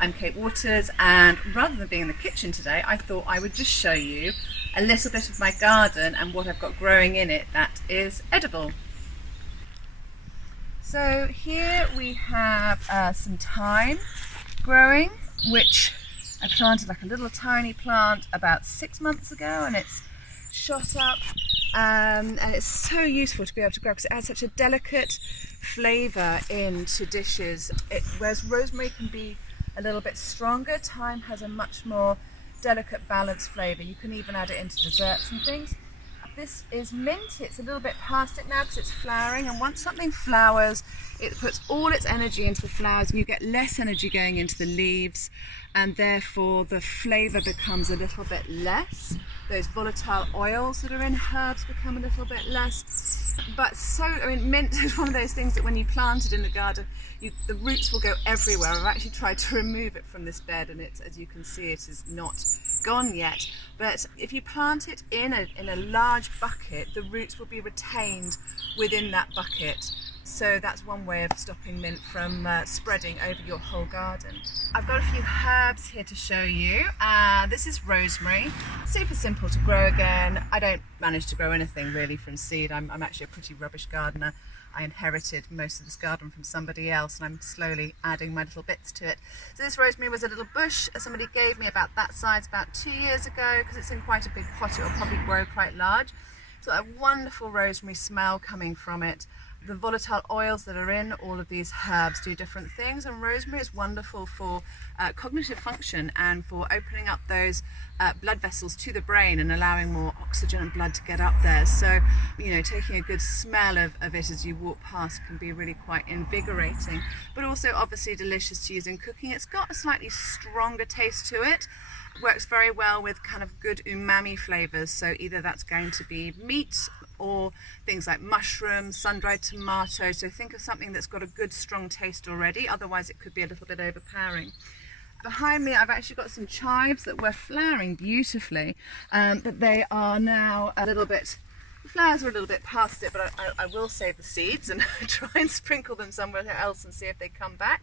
I'm Kate Waters, and rather than being in the kitchen today, I thought I would just show you a little bit of my garden and what I've got growing in it that is edible. So here we have some thyme growing, which I planted like a little tiny plant about 6 months ago, and it's shot up, and it's so useful to be able to grow because it adds such a delicate flavour into dishes. Whereas rosemary can be a little bit stronger, thyme has a much more delicate, balanced flavour. You can even add it into desserts and things. This is mint. It's a little bit past it now because it's flowering, and once something flowers, it puts all its energy into the flowers and you get less energy going into the leaves, and therefore the flavour becomes a little bit less. Those volatile oils that are in herbs become a little bit less. But mint is one of those things that when you plant it in the garden, the roots will go everywhere. I've actually tried to remove it from this bed, and as you can see, it is not gone yet. But if you plant it in a large bucket, the roots will be retained within that bucket. So that's one way of stopping mint from spreading over your whole garden. I've got a few herbs here to show you. This is rosemary, super simple to grow again. I don't manage to grow anything really from seed. I'm actually a pretty rubbish gardener. I inherited most of this garden from somebody else, and I'm slowly adding my little bits to it. So this rosemary was a little bush somebody gave me about that size about 2 years ago, because it's in quite a big pot. It will probably grow quite large. It's got a wonderful rosemary smell coming from it. The volatile oils that are in all of these herbs do different things, and rosemary is wonderful for cognitive function and for opening up those blood vessels to the brain and allowing more oxygen and blood to get up there. So, taking a good smell of it as you walk past can be really quite invigorating, but also obviously delicious to use in cooking. It's got a slightly stronger taste to it. Works very well with kind of good umami flavors, so either that's going to be meat or things like mushrooms, sun-dried tomatoes. So think of something that's got a good strong taste already, otherwise it could be a little bit overpowering. Behind me I've actually got some chives that were flowering beautifully, but they are now a little bit, the flowers are a little bit past it, but I will save the seeds and try and sprinkle them somewhere else and see if they come back.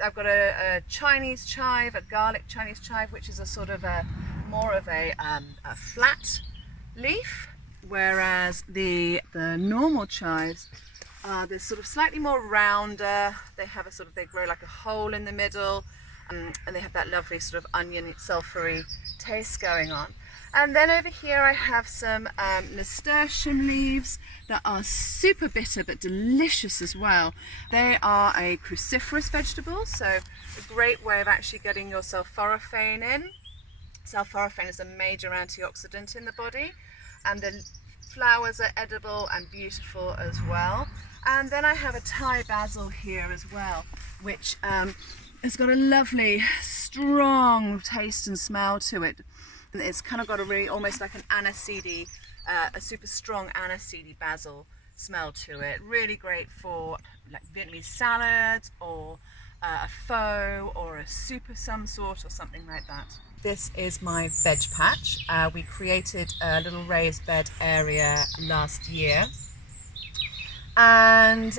I've got a Chinese chive, a garlic Chinese chive, which is a sort of more of a flat leaf, whereas the normal chives are this sort of slightly more rounder. They have they grow like a hole in the middle, and they have that lovely sort of onion sulphury taste going on. And then over here I have some nasturtium leaves that are super bitter but delicious as well. They are a cruciferous vegetable, so a great way of actually getting your sulforaphane in. Sulforaphane is a major antioxidant in the body, and the flowers are edible and beautiful as well. And then I have a Thai basil here as well, which has got a lovely strong taste and smell to it. It's kind of got a really almost like an aniseedy, a super strong aniseedy basil smell to it. Really great for like Vietnamese salads or a pho or a soup of some sort or something like that. This is my veg patch. We created a little raised bed area last year. And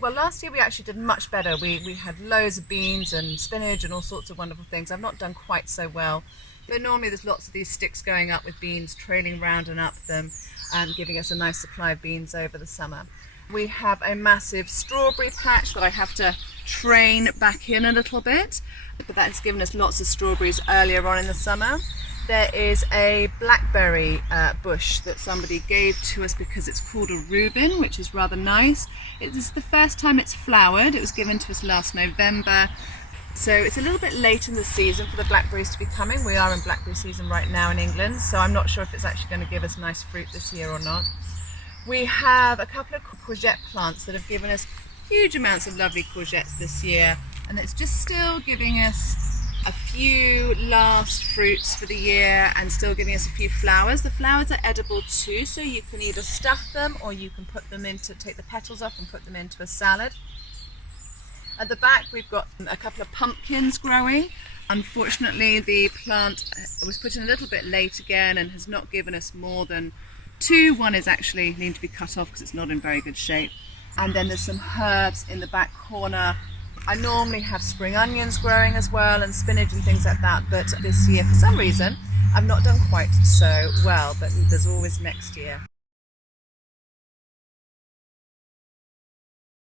last year we actually did much better. We had loads of beans and spinach and all sorts of wonderful things. I've not done quite so well. But normally there's lots of these sticks going up with beans trailing round and up them and giving us a nice supply of beans over the summer. We have a massive strawberry patch that I have to train back in a little bit, but that's given us lots of strawberries earlier on in the summer. There is a blackberry bush that somebody gave to us because it's called a Reuben, which is rather nice. It is the first time it's flowered. It was given to us last November. So it's a little bit late in the season for the blackberries to be coming. We are in blackberry season right now in England, so I'm not sure if it's actually going to give us nice fruit this year or not. We have a couple of courgette plants that have given us huge amounts of lovely courgettes this year, and it's just still giving us a few last fruits for the year and still giving us a few flowers. The flowers are edible too, so you can either stuff them or you can put them take the petals off and put them into a salad. At the back we've got a couple of pumpkins growing. Unfortunately the plant was put in a little bit late again and has not given us more than two. One is actually needing to be cut off because it's not in very good shape. And then there's some herbs in the back corner I normally have spring onions growing as well, and spinach and things like that, but this year for some reason I've not done quite so well, but there's always next year.